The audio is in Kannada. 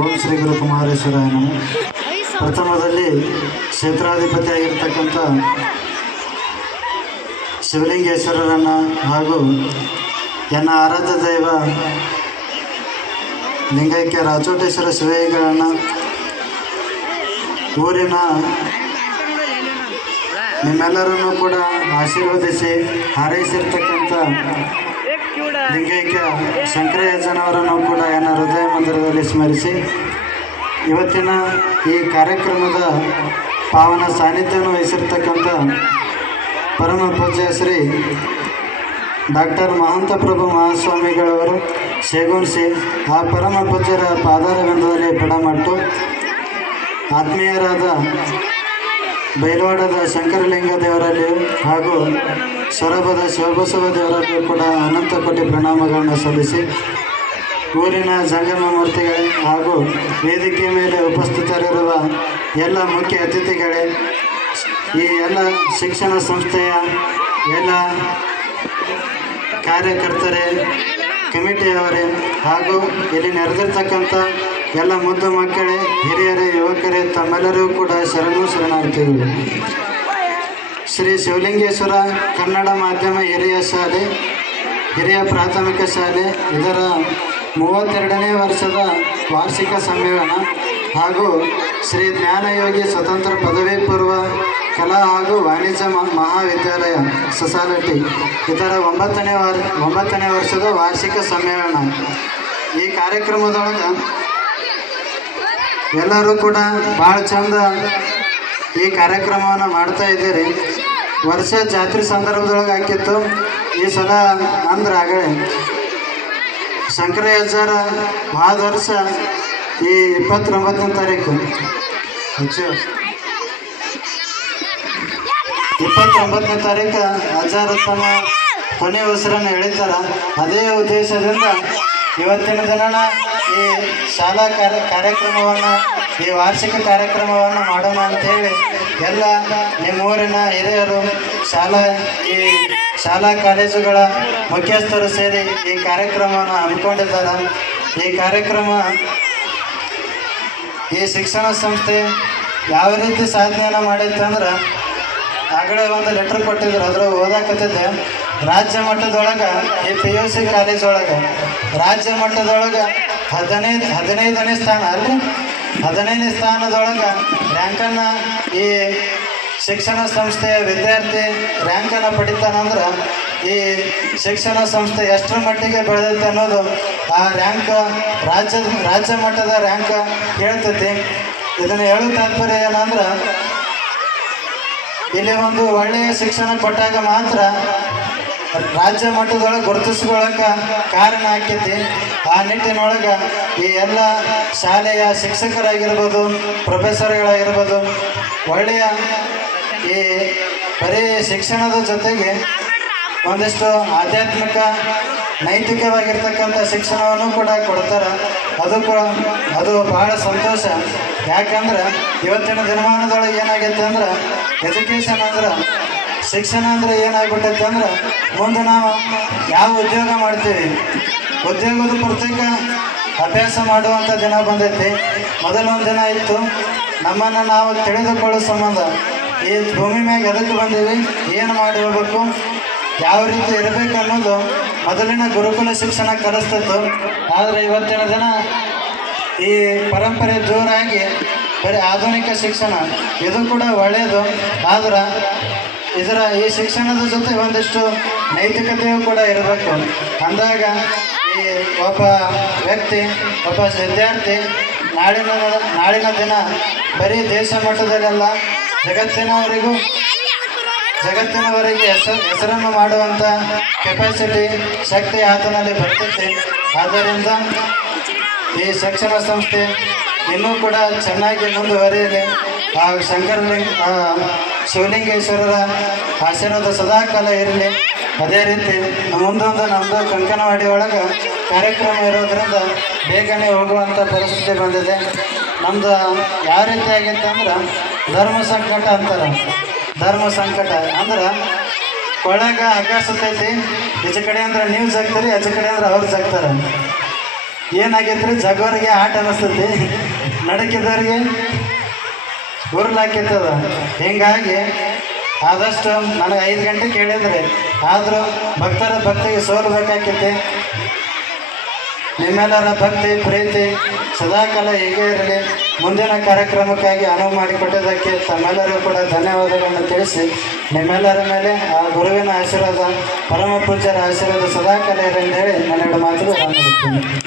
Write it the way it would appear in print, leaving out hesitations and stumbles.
ಓಂ ಶ್ರೀ ಗುರು ಕುಮಾರೇಶ್ವರಾಯ ನಮಃ. ಪ್ರಥಮದಲ್ಲಿ ಕ್ಷೇತ್ರಾಧಿಪತಿಯಾಗಿರ್ತಕ್ಕಂಥ ಶಿವಲಿಂಗೇಶ್ವರರನ್ನು ಹಾಗೂ ಎನ್ನ ಆರಾಧ್ಯ ದೈವ ಲಿಂಗೈಕ್ಯ ರಾಚೋಟೇಶ್ವರ ಶಿವಯ್ಯಗಳನ್ನು ಊರಿನ ನಿಮ್ಮೆಲ್ಲರನ್ನು ಕೂಡ ಆಶೀರ್ವದಿಸಿ ಹಾರೈಸಿರ್ತಕ್ಕಂಥ ಲಿಂಗೈಕ್ಯ ಶಂಕರಯ್ಯಜ್ಜನವರನ್ನು ಕೂಡ ಎನ್ನ ಹೃದಯ ಮಂದಿರದಲ್ಲಿ ಸ್ಮರಿಸಿ ಇವತ್ತಿನ ಈ ಕಾರ್ಯಕ್ರಮದ ಪಾವನ ಸಾನ್ನಿಧ್ಯವನ್ನು ವಹಿಸಿರ್ತಕ್ಕಂಥ ಪರಮ ಪೂಜ್ಯ ಶ್ರೀ ಡಾಕ್ಟರ್ ಮಹಾಂತ ಪ್ರಭು ಮಹಾಸ್ವಾಮಿಗಳವರು ಶೇಗುಣಿಸಿ ಆ ಪರಮ ಪೂಜ್ಯರ ಪಾದಾರವಿಂದದಲ್ಲಿ ಪಡಮಟ್ಟು ಆತ್ಮೀಯರಾದ ಬೈಲವಾಡದ ಶಂಕರಲಿಂಗ ದೇವರಲ್ಲಿಯೂ ಹಾಗೂ ಸೊರಬದ ಶಿವಬಸವ ದೇವರಲ್ಲಿಯೂ ಕೂಡ ಅನಂತ ಕೋಟಿ ಪ್ರಣಾಮಗಳನ್ನು ಸಲ್ಲಿಸಿ ಊರಿನ ಜಂಗಮ ಮೂರ್ತಿಗಳೇ ಹಾಗೂ ವೇದಿಕೆ ಮೇಲೆ ಉಪಸ್ಥಿತರಿರುವ ಎಲ್ಲ ಮುಖ್ಯ ಅತಿಥಿಗಳೇ, ಈ ಎಲ್ಲ ಶಿಕ್ಷಣ ಸಂಸ್ಥೆಯ ಎಲ್ಲ ಕಾರ್ಯಕರ್ತರೇ, ಕಮಿಟಿಯವರೇ ಹಾಗೂ ಇಲ್ಲಿ ನೆರೆದಿರ್ತಕ್ಕಂಥ ಎಲ್ಲ ಮುದ್ದು ಮಕ್ಕಳೇ, ಹಿರಿಯರೇ, ಯುವಕರೇ, ತಮ್ಮೆಲ್ಲರಿಗೂ ಕೂಡ ಶರಣಾರ್ಥಿಗಳು. ಶ್ರೀ ಶಿವಲಿಂಗೇಶ್ವರ ಕನ್ನಡ ಮಾಧ್ಯಮ ಹಿರಿಯ ಶಾಲೆ, ಹಿರಿಯ ಪ್ರಾಥಮಿಕ ಶಾಲೆ ಇದರ 32ನೇ ವರ್ಷದ ವಾರ್ಷಿಕ ಸಮ್ಮೇಳನ ಹಾಗೂ ಶ್ರೀ ಜ್ಞಾನಯೋಗಿ ಸ್ವತಂತ್ರ ಪದವಿ ಪೂರ್ವ ಕಲಾ ಹಾಗೂ ವಾಣಿಜ್ಯ ಮಹಾವಿದ್ಯಾಲಯ ಸೊಸಾಲಿಟಿ ಇದರ 9ನೇ ವರ್ಷದ ವಾರ್ಷಿಕ ಸಮ್ಮೇಳನ. ಈ ಕಾರ್ಯಕ್ರಮದೊಳಗೆ ಎಲ್ಲರೂ ಕೂಡ ಭಾಳ ಚಂದ ಈ ಕಾರ್ಯಕ್ರಮವನ್ನು ಮಾಡ್ತಾ ಇದ್ದೀರಿ. ವರ್ಷ ಜಾತ್ರೆ ಸಂದರ್ಭದೊಳಗೆ ಹಾಕಿತ್ತು. ಈ ಸಲ ಅಂದ್ರೆ ಆಗಲೇ ಶಂಕರಯ್ಯಜ್ಜರ ಹೋದ ವರ್ಷ ಈ 29ನೇ ತಾರೀಕು 29ನೇ ತಾರೀಕು ಅಜ್ಜಾರು ತಮ್ಮ ಕೊನೆಯ ಉಸಿರನ್ನು ಎಳಿತಾರ. ಅದೇ ಉದ್ದೇಶದಿಂದ ಇವತ್ತಿನ ದಿನ ಈ ಶಾಲಾ ಕಾರ್ಯಕ್ರಮವನ್ನು, ಈ ವಾರ್ಷಿಕ ಕಾರ್ಯಕ್ರಮವನ್ನು ಮಾಡೋಣ ಅಂಥೇಳಿ ಎಲ್ಲ ನಿಮ್ಮೂರಿನ ಹಿರಿಯರು, ಈ ಶಾಲಾ ಕಾಲೇಜುಗಳ ಮುಖ್ಯಸ್ಥರು ಸೇರಿ ಈ ಕಾರ್ಯಕ್ರಮವನ್ನು ಹಮ್ಮಿಕೊಂಡಿದ್ದಾರೆ. ಈ ಕಾರ್ಯಕ್ರಮ ಈ ಶಿಕ್ಷಣ ಸಂಸ್ಥೆ ಯಾವ ರೀತಿ ಸಾಧನೆಯನ್ನು ಮಾಡೈತೆ ಅಂದ್ರೆ, ಆಗಲೇ ಒಂದು ಲೆಟ್ರ್ ಕೊಟ್ಟಿದ್ರು, ಅದ್ರ ಓದಾಕತ್ತಿದ್ದೆ. ರಾಜ್ಯ ಮಟ್ಟದೊಳಗೆ ಈ PUC ಕಾಲೇಜ್ ಒಳಗೆ ರಾಜ್ಯ ಮಟ್ಟದೊಳಗೆ 15ನೇ ಸ್ಥಾನ ಅಲ್ರಿ, 15ನೇ ಸ್ಥಾನದೊಳಗೆ ರ್ಯಾಂಕನ್ನು ಈ ಶಿಕ್ಷಣ ಸಂಸ್ಥೆಯ ವಿದ್ಯಾರ್ಥಿ ರ್ಯಾಂಕನ್ನು ಪಡಿತಾನಂದ್ರೆ ಈ ಶಿಕ್ಷಣ ಸಂಸ್ಥೆ ಎಷ್ಟರ ಮಟ್ಟಿಗೆ ಬೆಳೆದೈತೆ ಅನ್ನೋದು ಆ ರ್ಯಾಂಕ್ ರಾಜ್ಯ ಮಟ್ಟದ ರ್ಯಾಂಕ್ ಹೇಳ್ತೈತಿ. ಇದನ್ನು ಹೇಳೋ ತಾತ್ಪರ್ಯ ಏನಂದ್ರೆ, ಇಲ್ಲಿ ಒಂದು ಒಳ್ಳೆಯ ಶಿಕ್ಷಣ ಕೊಟ್ಟಾಗ ಮಾತ್ರ ರಾಜ್ಯ ಮಟ್ಟದೊಳಗೆ ಗುರುತಿಸ್ಕೊಳ್ಳೋಕೆ ಕಾರಣ ಆಕೈತಿ. ಆ ನಿಟ್ಟಿನೊಳಗೆ ಈ ಎಲ್ಲ ಶಾಲೆಯ ಶಿಕ್ಷಕರಾಗಿರ್ಬೋದು, ಪ್ರೊಫೆಸರ್ಗಳಾಗಿರ್ಬೋದು, ಒಳ್ಳೆಯ ಈ ಬರೀ ಶಿಕ್ಷಣದ ಜೊತೆಗೆ ಒಂದಿಷ್ಟು ಆಧ್ಯಾತ್ಮಿಕ ನೈತಿಕವಾಗಿರ್ತಕ್ಕಂಥ ಶಿಕ್ಷಣವನ್ನು ಕೂಡ ಕೊಡ್ತಾರೆ. ಅದು ಬಹಳ ಸಂತೋಷ. ಯಾಕಂದ್ರೆ ಇವತ್ತಿನ ದಿನಮಾನದೊಳಗೆ ಏನಾಗೈತೆ ಅಂದ್ರೆ, ಎಜುಕೇಷನ್ ಅಂದ್ರೆ, ಶಿಕ್ಷಣ ಅಂದರೆ ಏನಾಗ್ಬಿಟ್ಟೈತೆ ಅಂದ್ರೆ, ಮುಂದೆ ನಾವು ಯಾವ ಉದ್ಯೋಗ ಮಾಡ್ತೀವಿ, ಉದ್ಯೋಗದ ಪ್ರತ್ಯೇಕ ಅಭ್ಯಾಸ ಮಾಡುವಂಥ ದಿನ ಬಂದೈತಿ. ಮೊದಲೊಂದು ದಿನ ಇತ್ತು, ನಮ್ಮನ್ನು ನಾವು ತಿಳಿದುಕೊಳ್ಳೋ ಸಂಬಂಧ ಈ ಭೂಮಿ ಮ್ಯಾಗ ಎದಕ್ಕೆ ಬಂದೀವಿ, ಏನು ಮಾಡಿ ಹೋಗ್ಬೇಕು, ಯಾವ ರೀತಿ ಇರಬೇಕು ಅನ್ನೋದು ಮೊದಲಿನ ಗುರುಕುಲ ಶಿಕ್ಷಣ ಕಲಿಸ್ತಿತ್ತು. ಆದರೆ ಇವತ್ತಿನ ದಿನ ಈ ಪರಂಪರೆ ಜೋರಾಗಿ ಬರೀ ಆಧುನಿಕ ಶಿಕ್ಷಣ ಇದು ಕೂಡ ಒಳ್ಳೆಯದು. ಆದ್ರೆ ಈ ಶಿಕ್ಷಣದ ಜೊತೆ ಒಂದಿಷ್ಟು ನೈತಿಕತೆಯೂ ಕೂಡ ಇರಬೇಕು. ಅಂದಾಗ ಈ ಒಬ್ಬ ವ್ಯಕ್ತಿ, ಒಬ್ಬ ವಿದ್ಯಾರ್ಥಿ ನಾಳಿನ ದಿನ ಬರೀ ದೇಶ ಮಟ್ಟದಲ್ಲೆಲ್ಲ ಜಗತ್ತಿನವರೆಗೆ ಹೆಸರನ್ನು ಮಾಡುವಂಥ ಕೆಪಾಸಿಟಿ, ಶಕ್ತಿ ಆತನಲ್ಲಿ ಬರ್ತೈತೆ. ಆದ್ದರಿಂದ ಈ ಶಿಕ್ಷಣ ಸಂಸ್ಥೆ ಇನ್ನೂ ಕೂಡ ಚೆನ್ನಾಗಿ ಮುಂದುವರಿಯಲಿ. ಆ ಶಿವಲಿಂಗೇಶ್ವರರ ಆಶೀರ್ವಾದ ಸದಾಕಾಲ ಇರಲಿ. ಅದೇ ರೀತಿ ನಮ್ಮದು ಕಂಕನವಾಡಿ ಒಳಗೆ ಕಾರ್ಯಕ್ರಮ ಇರೋದ್ರಿಂದ ಬೇಗನೆ ಹೋಗುವಂಥ ಪರಿಸ್ಥಿತಿ ಬಂದಿದೆ. ನಮ್ದು ಯಾವ ರೀತಿ ಆಗೈತೆ ಅಂದ್ರೆ, ಧರ್ಮ ಸಂಕಟ ಅಂತಾರೆ. ಧರ್ಮ ಸಂಕಟ ಅಂದ್ರೆ ಕೊಳ್ಳಾಗ ಹಗ್ಗ ಸುತ್ತೈತಿ, ಈಚೆ ಕಡೆ ಅಂದ್ರೆ ನೀವು ಜಗ್ತೀರಿ, ಆಚೆ ಕಡೆ ಅಂದ್ರೆ ಅವ್ರು ಜಗ್ತಾರೆ. ಏನಾಗೈತ್ರಿ ಜಗೋರಿಗೆ ಆಟ ಅನಿಸ್ತೈತಿ, ನಡಕಿದವ್ರಿಗೆ ಉರ್ಲಾಕೈತದ. ಹಿಂಗಾಗಿ ಆದಷ್ಟು ನನಗೆ 5 ಗಂಟೆಗೆ ಹೇಳಿದ್ರಿ, ಆದರೂ ಭಕ್ತರ ಭಕ್ತಿಗೆ ಸೋಲ್ಬೇಕಾಕೈತಿ. ನಿಮ್ಮೆಲ್ಲರ ಭಕ್ತಿ ಪ್ರೀತಿ ಸದಾಕಾಲ ಹೀಗೆ ಇರಲಿ. ಮುಂದಿನ ಕಾರ್ಯಕ್ರಮಕ್ಕಾಗಿ ಅನುವು ಮಾಡಿಕೊಟ್ಟಿದ್ದಕ್ಕೆ ತಮ್ಮೆಲ್ಲರಿಗೂ ಕೂಡ ಧನ್ಯವಾದಗಳನ್ನು ತಿಳಿಸಿ, ನಿಮ್ಮೆಲ್ಲರ ಮೇಲೆ ಆ ಗುರುವಿನ ಆಶೀರ್ವಾದ, ಪರಮ ಪೂಜ್ಯರ ಆಶೀರ್ವಾದ ಸದಾಕಾಲ ಇರಲಿ ಹೇಳಿ 12 ಮಾತುಗಳು ನಾನು